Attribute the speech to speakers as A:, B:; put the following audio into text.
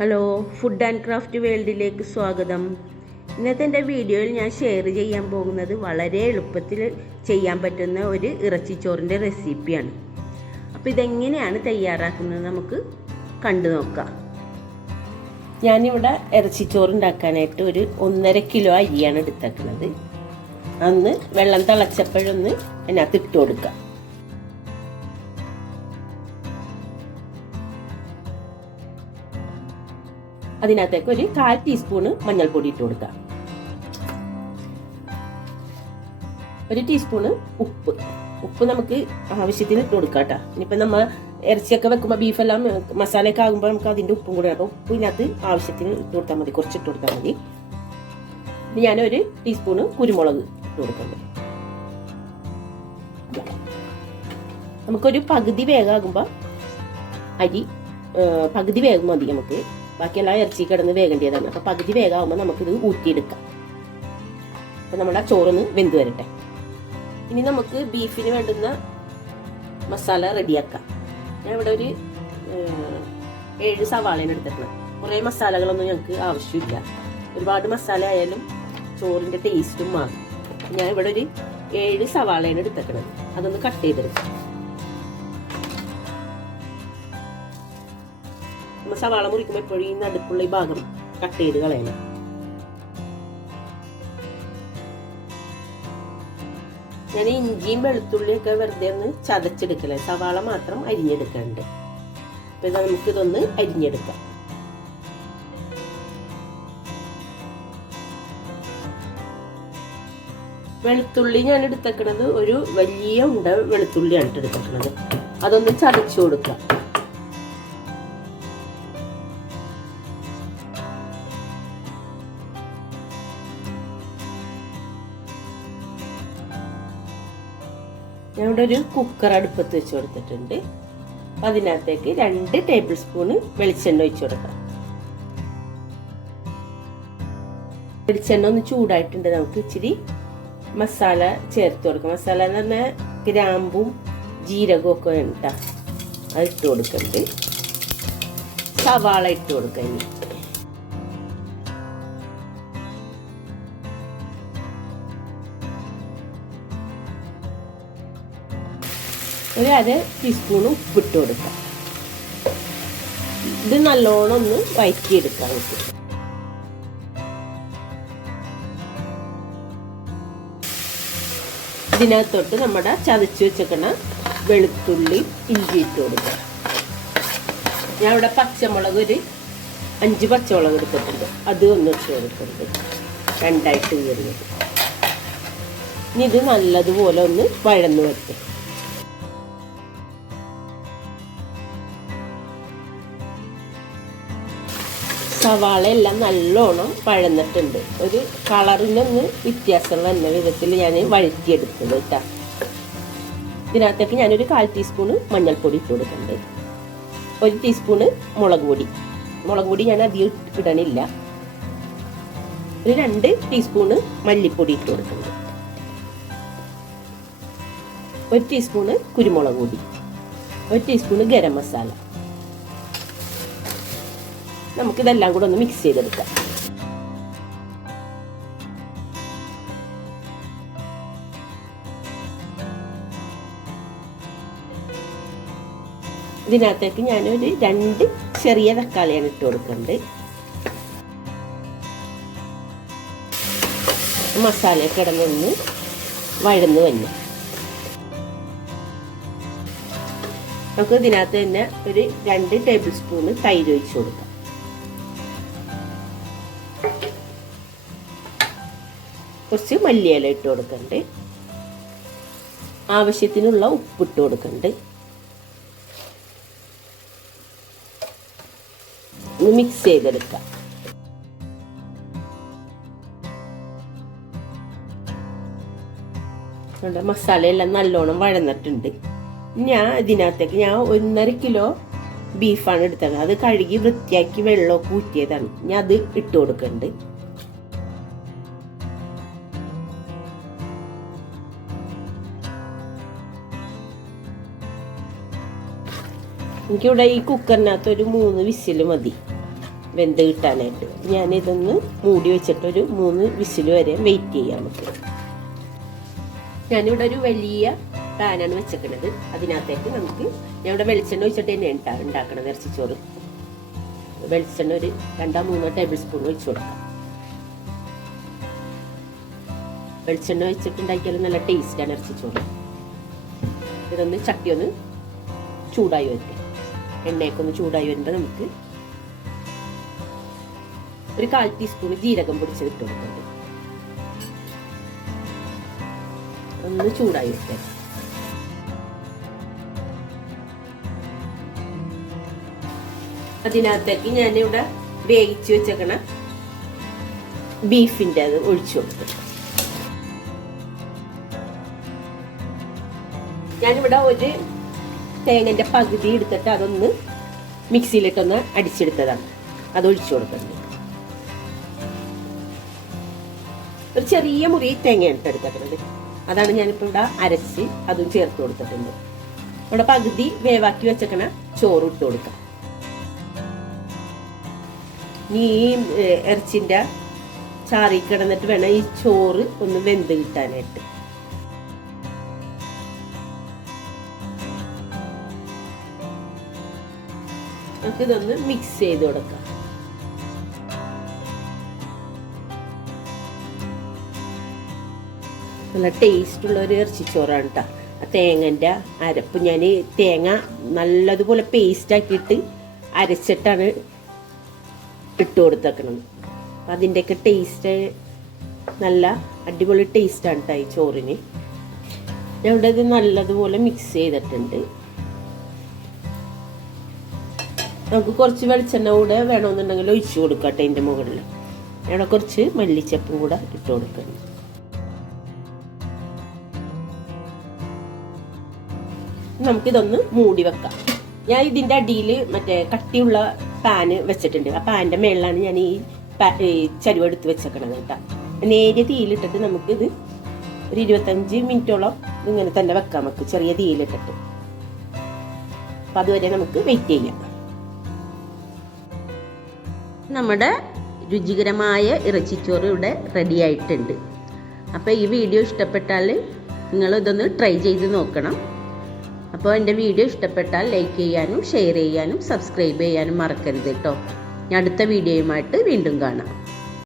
A: Hello food and craft വേൾഡിലേക്ക് സ്വാഗതം. ഇന്നത്തെ എന്റെ വീഡിയോയിൽ ഞാൻ ഷെയർ ചെയ്യാൻ പോകുന്നത് വളരെ എളുപ്പത്തിൽ ചെയ്യാൻ പറ്റുന്ന ഒരു ഇറച്ചിച്ചോറിന്റെ റെസിപ്പിയാണ് അപ്പോൾ ഇതെങ്ങനെയാണ് തയ്യാറാക്കുന്നത് നമുക്ക് കണ്ടു നോക്കാം. ഞാനിവിടെ ഇറച്ചിച്ചോറ് ഉണ്ടാക്കാനായിട്ട് ഒരു ഒന്നര കിലോ അരിയാണ് എടുത്തേക്കുന്നത് അന്ന് വെള്ളം തിളച്ചപ്പോഴൊന്ന് അതിനകത്ത് ഇട്ട് കൊടുക്കാം. അതിനകത്തേക്ക് ഒരു കാൽ ടീസ്പൂണ് മഞ്ഞൾപ്പൊടി ഇട്ട് കൊടുക്കാം ഒരു ടീസ്പൂണ് ഉപ്പ്. ഉപ്പ് നമുക്ക് ആവശ്യത്തിന് ഇട്ട് കൊടുക്കാം കേട്ടോ. ഇനിയിപ്പോൾ നമ്മൾ ഇറച്ചിയൊക്കെ വെക്കുമ്പോൾ ബീഫെല്ലാം മസാലയൊക്കെ ആകുമ്പോൾ നമുക്ക് അതിന്റെ ഉപ്പും കൂടെ അപ്പോൾ ഉപ്പ് ഇതിനകത്ത് ആവശ്യത്തിന് ഇട്ട് കൊടുത്താൽ മതി. കുറച്ച് ഇട്ട് കൊടുത്താൽ മതി. ഇനി ഞാനൊരു ടീസ്പൂണ് കുരുമുളക് ഇട്ട് കൊടുക്കുന്നുണ്ട് നമുക്കൊരു പകുതി വേഗമാകുമ്പോൾ അരി പകുതി വേഗം മതി നമുക്ക്. ബാക്കിയെല്ലാം ഇറച്ചി കിടന്ന് വേകേണ്ടതാണ്. അപ്പോൾ പകുതി വേഗമാകുമ്പോൾ നമുക്കിത് ഊറ്റിയെടുക്കാം. അപ്പോൾ നമ്മുടെ ചോറൊന്ന് വെന്ത് വരട്ടെ. ഇനി നമുക്ക് ബീഫിന് വേണ്ടുന്ന മസാല റെഡിയാക്കാം. ഞാൻ ഇവിടെ ഒരു ഏഴ് സവാളയാണ് എടുത്തിട്ടുണ്ട് കുറേ മസാലകളൊന്നും ഞങ്ങൾക്ക് ആവശ്യമില്ല. ഒരുപാട് മസാല ആയാലും ചോറിന്റെ ടേസ്റ്റും മാറും. ഞാൻ ഇവിടെ ഒരു ഏഴ് സവാളയാണ് എടുത്തേക്കണത് അതൊന്ന് കട്ട് ചെയ്തെടുക്കാം. നമ്മൾ സവാള മുറിക്കുമ്പോൾ എപ്പോഴും ഈ നടുക്കുള്ള ഈ ഭാഗം കട്ട് ചെയ്ത് കളയണം. ഞാൻ ഇഞ്ചിയും വെളുത്തുള്ളിയൊക്കെ വെറുതെ ഒന്ന് ചതച്ചെടുക്കലേ സവാള മാത്രം അരിഞ്ഞെടുക്കണ്ട്. അപ്പൊ ഇതാ നമുക്കിതൊന്ന് അരിഞ്ഞെടുക്കാം. വെളുത്തുള്ളി ഞാൻ എടുത്തേക്കണത് ഒരു വലിയ ഉണ്ട വെളുത്തുള്ളിയാണ് എടുത്തേക്കണത്. അതൊന്ന് ചതച്ചു കൊടുക്കാം. ഞാൻ ഇവിടെ ഒരു കുക്കർ അടുപ്പത്ത് വെച്ച് കൊടുത്തിട്ടുണ്ട്. അതിനകത്തേക്ക് രണ്ട് ടേബിൾ സ്പൂണ് വെളിച്ചെണ്ണ ഒഴിച്ചു കൊടുക്കാം. വെളിച്ചെണ്ണ ഒന്ന് ചൂടായിട്ടുണ്ട്. നമുക്ക് ഇച്ചിരി മസാല ചേർത്ത് കൊടുക്കാം. മസാല എന്ന് പറഞ്ഞാൽ ഗ്രാമ്പും ജീരകവും ഒക്കെ ഉണ്ടാ അത് ഇട്ട് കൊടുക്കുന്നുണ്ട് സവാള ഇട്ട് കൊടുക്കാം ഇനി. ഒരു അര ടീസ്പൂൺ ഉപ്പിട്ട് കൊടുക്കാം. ഇത് നല്ലോണം ഒന്ന് വഴറ്റിയെടുക്കാം നമുക്ക് ഇതിനകത്തോട്ട് നമ്മുടെ ചതച്ച് വെച്ചേക്കണ വെളുത്തുള്ളി ഇഞ്ചി ഇട്ട് കൊടുക്കാം. ഞാൻ ഇവിടെ പച്ചമുളക് ഒരു അഞ്ച് പച്ചമുളക് എടുത്തിട്ടുണ്ട്. അത് ഒന്ന് ഇട്ട് കൊടുക്കുന്നുണ്ട് രണ്ടായിട്ട് കയറിയത് ഇനി ഇത് നല്ലതുപോലെ ഒന്ന് വഴന്ന് വെക്കും സവാള എല്ലാം നല്ലോണം വഴന്നിട്ടുണ്ട് ഒരു കളറിനൊന്ന് വ്യത്യാസം വന്ന വിധത്തിൽ ഞാൻ വഴറ്റിയെടുത്തത് കേട്ടോ. ഇതിനകത്തേക്ക് ഞാനൊരു കാൽ ടീസ്പൂണ് മഞ്ഞൾപ്പൊടി ഇട്ട് കൊടുക്കുന്നുണ്ട്. ഒരു ടീസ്പൂണ് മുളക് പൊടി. മുളക് പൊടി ഞാൻ അധികം ഇടണില്ല. ഒരു രണ്ട് ടീസ്പൂണ് മല്ലിപ്പൊടി ഇട്ട് കൊടുക്കുന്നുണ്ട്. ഒരു ടീസ്പൂണ് കുരുമുളക് പൊടി. ഒരു ടീസ്പൂണ് ഗരം മസാല. നമുക്കിതെല്ലാം കൂടെ ഒന്ന് മിക്സ് ചെയ്തെടുക്കാം. ഇതിനകത്തേക്ക് ഞാനൊരു രണ്ട് ചെറിയ തക്കാളിയാണ് ഇട്ട് കൊടുക്കുന്നത് മസാല കിടന്നൊന്ന് വഴന്ന് വന്നു. നമുക്ക് ഇതിനകത്ത് തന്നെ ഒരു രണ്ട് ടേബിൾ സ്പൂണ് തൈര് ഒഴിച്ച് കൊടുക്കാം. കുറച്ച് മല്ലിയില ഇട്ട് കൊടുക്കണ്ട്. ആവശ്യത്തിനുള്ള ഉപ്പിട്ട് കൊടുക്കണ്ട്. മിക്സ് ചെയ്തെടുക്കാം. മസാലയെല്ലാം നല്ലോണം വഴന്നിട്ടുണ്ട്. ഞാൻ ഇതിനകത്തേക്ക് ഞാൻ ഒന്നര കിലോ ബീഫാണ് എടുത്തത്. അത് കഴുകി വൃത്തിയാക്കി വെള്ളമൊക്കെ ഊറ്റിയതാണ്. ഞാൻ അത് ഇട്ട് കൊടുക്കുന്നുണ്ട് എനിക്കിവിടെ ഈ കുക്കറിനകത്ത് ഒരു മൂന്ന് വിസിൽ മതി. വെന്ത് കിട്ടാനായിട്ട്. ഞാനിതൊന്ന് മൂടി വെച്ചിട്ട് ഒരു മൂന്ന് വിസിൽ വരെ വെയിറ്റ് ചെയ്യാം നമുക്ക്. ഞാനിവിടെ ഒരു വലിയ പാനാണ് വെച്ചേക്കണത്. അതിനകത്തേക്ക് നമുക്ക് ഞാൻ ഇവിടെ വെളിച്ചെണ്ണ ഒഴിച്ചിട്ട് തന്നെ ഉണ്ടാ ഉണ്ടാക്കണത് ഇറച്ചിച്ചോറ്. വെളിച്ചെണ്ണ ഒരു രണ്ടോ മൂന്നോ ടേബിൾ സ്പൂൺ ഒഴിച്ചു കൊടുക്കാം. വെളിച്ചെണ്ണ വെച്ചിട്ടുണ്ടാക്കിയാലും നല്ല ടേസ്റ്റാണ് ഇറച്ചിച്ചോറ്. ഇതൊന്ന് ചട്ടി ഒന്ന് ചൂടായി വരട്ടെ. എണ്ണയൊക്കെ ഒന്ന് ചൂടായി വരുമ്പോൾ നമുക്ക് ഒരു കാൽ ടീസ്പൂൺ ജീരകം പൊടിച്ചത് ഇട്ട് കൊടുക്കുന്നുണ്ട് ഒന്ന് ചൂടായി വരട്ടെ അതിനകത്തേക്ക് ഞാനിവിടെ വേവിച്ച് വെച്ചേക്കണ ബീഫിന്റെ അത് ഒഴിച്ചു കൊടുത്തു. ഞാനിവിടെ ഒരു തേങ്ങന്റെ പകുതി എടുത്തിട്ട് അതൊന്ന് മിക്സിയിലിട്ടൊന്ന് അടിച്ചെടുത്തതാണ്. അത് ഒഴിച്ചു കൊടുക്കുന്നത് ഒരു ചെറിയ മുറി തേങ്ങയാണ് എടുത്തേക്കുന്നത് അതാണ് ഞാനിപ്പോൾ ഇവിടെ അരച്ച് അതും ചേർത്ത് കൊടുത്തിട്ടുണ്ട് ഇവിടെ പകുതി വേവാക്കി വെച്ചേക്കണ ചോറ് ഇട്ട് കൊടുക്കാം. ഇനി ഈ ഇറച്ചിന്റെ ചാറി കിടന്നിട്ട് വേണം ഈ ചോറ് ഒന്ന് വെന്ത് കിട്ടാനായിട്ട്. ഇതൊന്ന് മിക്സ് ചെയ്ത് കൊടുക്കാം. നല്ല ടേസ്റ്റുള്ള ഒരു ഇറച്ചിച്ചോറാണ് കേട്ടോ ആ തേങ്ങന്റെ അരപ്പ് ഞാൻ തേങ്ങ നല്ലതുപോലെ പേസ്റ്റ് ആക്കിയിട്ട് അരച്ചിട്ടാണ് ഇട്ട് കൊടുത്തേക്കണത്. അപ്പം അതിന്റെയൊക്കെ ടേസ്റ്റ് നല്ല അടിപൊളി ടേസ്റ്റാണ് കേട്ടോ ഈ ചോറിന്. ഞാൻ ഇവിടെ ഇത് നല്ലതുപോലെ മിക്സ് ചെയ്തിട്ടുണ്ട്. നമുക്ക് കുറച്ച് വെളിച്ചെണ്ണ കൂടെ വേണമെന്നുണ്ടെങ്കിൽ ഒഴിച്ചു കൊടുക്കട്ടെ അതിന്റെ മുകളിൽ. അവിടെ കുറച്ച് മല്ലിച്ചപ്പും കൂടെ ഇട്ട് കൊടുക്കണം. നമുക്കിതൊന്ന് മൂടി വെക്കാം. ഞാൻ ഇതിന്റെ അടിയിൽ മറ്റേ കട്ടിയുള്ള പാന് വെച്ചിട്ടുണ്ട്. ആ പാനിന്റെ മേളിലാണ് ഞാൻ ഈ ചരുവെടുത്ത് വെച്ചേക്കണത് കേട്ടോ. നേരിയ തീയിലിട്ടിട്ട് നമുക്കിത് ഒരു ഇരുപത്തഞ്ച് മിനിറ്റോളം ഇങ്ങനെ തന്നെ വെക്കാം. നമുക്ക് ചെറിയ തീയിലിട്ടിട്ട്. അപ്പം അതുവരെ നമുക്ക് വെയിറ്റ് ചെയ്യാം. നമ്മുടെ രുചികരമായ ഇറച്ചിച്ചോറ് ഇവിടെ റെഡി ആയിട്ടുണ്ട്. അപ്പോൾ ഈ വീഡിയോ ഇഷ്ടപ്പെട്ടാൽ നിങ്ങൾ ഇതൊന്ന് ട്രൈ ചെയ്ത് നോക്കണം. അപ്പോൾ എന്റെ വീഡിയോ ഇഷ്ടപ്പെട്ടാൽ ലൈക്ക് ചെയ്യാനും ഷെയർ ചെയ്യാനും സബ്സ്ക്രൈബ് ചെയ്യാനും മറക്കരുത് കേട്ടോ ഞാൻ അടുത്ത വീഡിയോയുമായിട്ട് വീണ്ടും കാണാം.